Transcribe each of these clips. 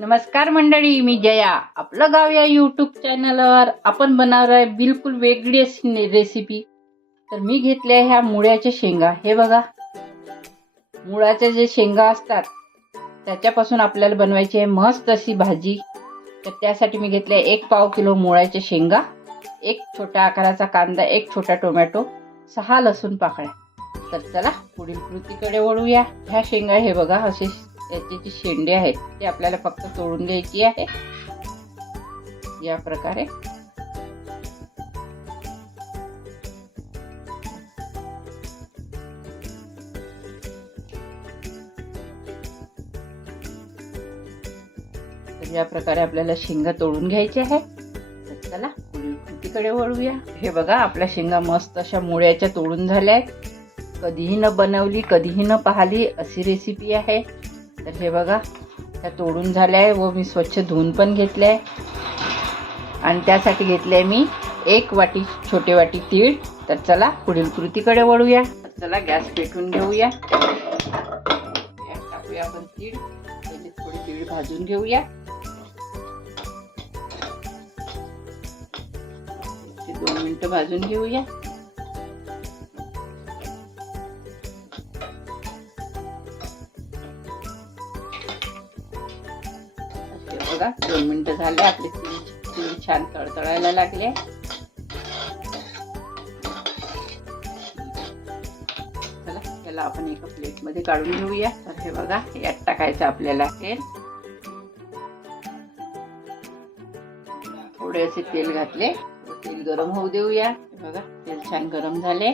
नमस्कार मंडळी मी जया. आपलं गाव या यूट्यूब चॅनलवर आपण बनवणार आहे बिलकुल वेगळी अशी रेसिपी तर मी घेतल्या ह्या मुळ्याच्या शेंगा. हे बघा. मुळाच्या जे शेंगा असतात त्याच्यापासून आपल्याला बनवायची आहे मस्त अशी भाजी. तर त्यासाठी मी घेतल्या एक पाव किलो मुळ्याच्या शेंगा एक छोट्या आकाराचा कांदा एक छोटा टोमॅटो सहा लसूण पाकळ्या. तर चला पुढील कृतीकडे वळूया. ह्या शेंगा हे बघा असे याचे जे शेंडे आहेत ते आपल्याला फक्त तोडून घ्यायची आहे. या प्रकारे. या प्रकारे आपल्याला शेंगा तोडून घ्यायचे आहे. चला कृतीकडे वळूया. हे बघा आपल्या शेंगा मस्त अशा मुळ्याच्या तोडून झाल्या आहेत. कधीही न बनवली कधीही न पाहिली अशी रेसिपी आहे. तर हे बघा त्या तोडून झाल्या आहे व मी स्वच्छ धुवून पण घेतले आहे. आणि त्यासाठी घेतले आहे मी एक वाटी छोटे वाटी तीळ. तर चला पुढील कृतीकडे वळूया. चला गॅस पेटून घेऊया. टाकूया आपण तीळ. पहिले थोडी तीळ भाजून घेऊया. ते दोन मिनिटं भाजून घेऊया. बघा दोन मिनटं झाले आपले तीळ छान तळतळायला लागले. चला त्याला आपण एका प्लेटमध्ये काढून घेऊया. तर हे बघा यात टाकायचं आपल्याला तेल. थोडे असे तेल घातले. तेल गरम होऊ देऊया. बघा तेल छान गरम झाले.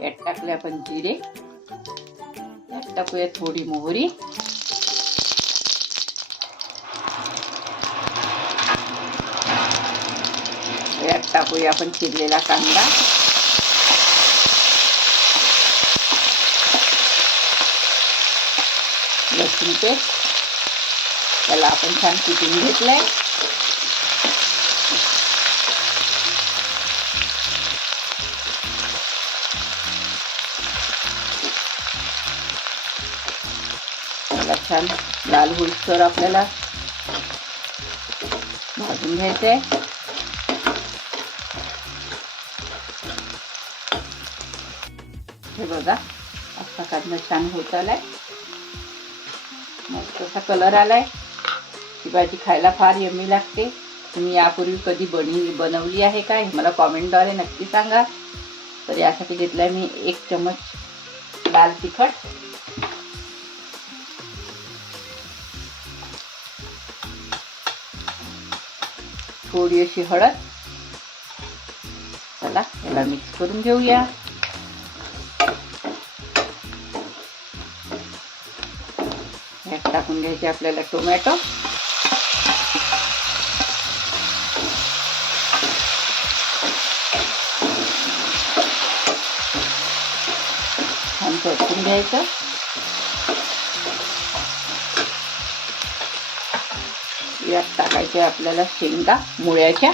यात टाकले आपण जिरे. यात टाकूया थोडी मोहरी. यात टाकूया आपण चिरलेला कांदा. लसूण पेस्ट. त्याला आपण छान किटून घेतलंय. त्याला छान लाल होईस्तर आपल्याला भाजून घ्यायचंय. हे बघा. असा काढणं छान होत आलाय. मस्त असा कलर आलाय. ही भाजी खायला फार यमी लागते. तुम्ही यापूर्वी कधी बनी बनवली आहे काय मला कॉमेंटद्वारे नक्की सांगा. तर यासाठी घेतलाय मी एक चमच लाल तिखट. थोडी अशी हळद. चला याला मिक्स करून घेऊया. टाकून घ्यायचे आपल्याला टोमॅटो. छान परतून घ्यायचं. यात टाकायचे आपल्याला शेंगा मुळ्याच्या.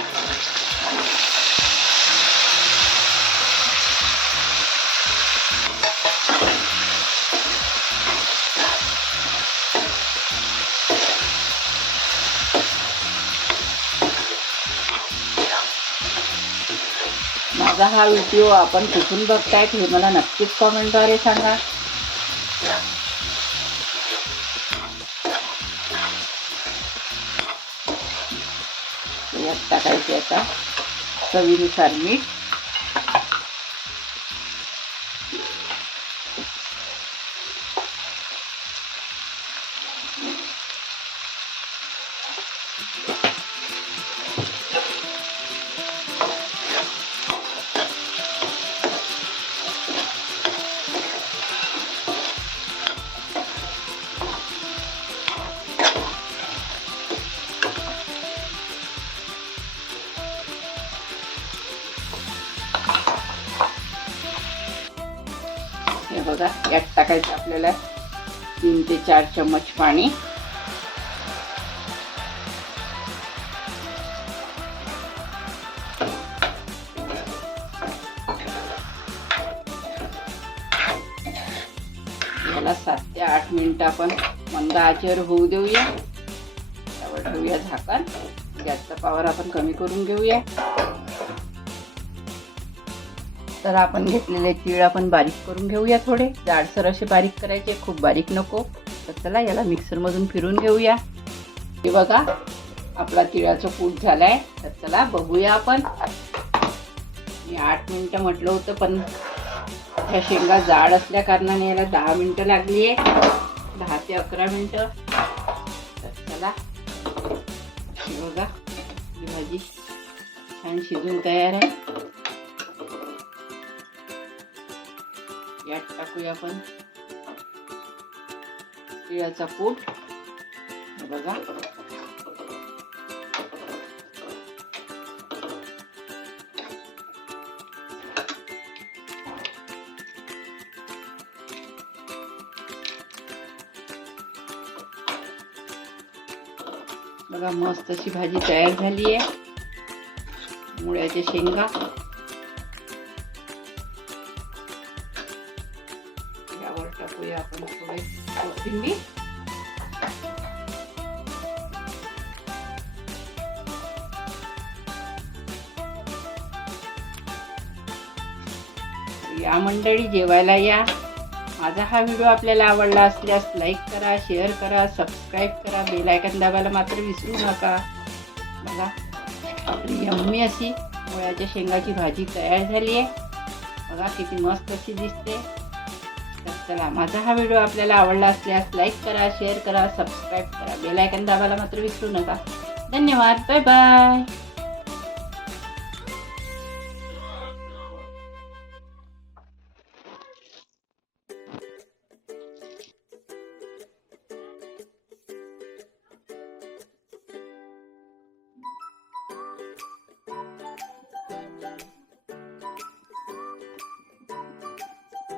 माझा हा व्हिडिओ आपण कुठून बघतायत हे मला नक्कीच कॉमेंटद्वारे सांगा यात टाकायचे आता चवीनुसार मीठ Thank you. बघा यात टाकायचं आपल्याला तीन ते चार चम्मच पाणी. याला सात ते आठ मिनिटं आपण मंद आचेवर होऊ देऊया. ठेवूया झाकण. गॅसचा पावर आपण कमी करून घेऊया. तर आपण घेतलेले तीळ आपण बारीक करून घेऊया थोडे. जाडसर असे बारीक करायचे खूप बारीक नको. तर चला याला मिक्सरमधून फिरून घेऊया. हे बघा आपला तिळाचं कूट झालाय. तर चला बघूया आपण. मी आठ मिनटं म्हटलं होतं पण ह्या शेंगा जाड असल्या कारणाने याला दहा मिनटं लागली आहे दहा ते अकरा मिनटं. तर चला. हे बघा ही भाजी छान शिजून तयार आहे. टाकूया आपण. तिळाचा पूट बघा. बघा मस्त अशी भाजी तयार झाली आहे. मुळ्याच्या शेंगा. टाकूया आपण थोडे कोथिंबीर या मंडळी जेवायला या. माझा हा व्हिडिओ आपल्याला आवडला असल्यास लाईक करा शेअर करा सबस्क्राईब करा. बेल आयकन दाबायला मात्र विसरू नका. बघा आपली यम्मी अशी मुळ्याच्या शेंगाची भाजी तयार झाली आहे. बघा किती मस्त अशी दिसते. तर चला माझा हा व्हिडिओ आपल्याला आवडला असल्यास लाईक करा शेअर करा सबस्क्राईब करा. बेल आयकन दाबायला मात्र विसरू नका. धन्यवाद. Bye bye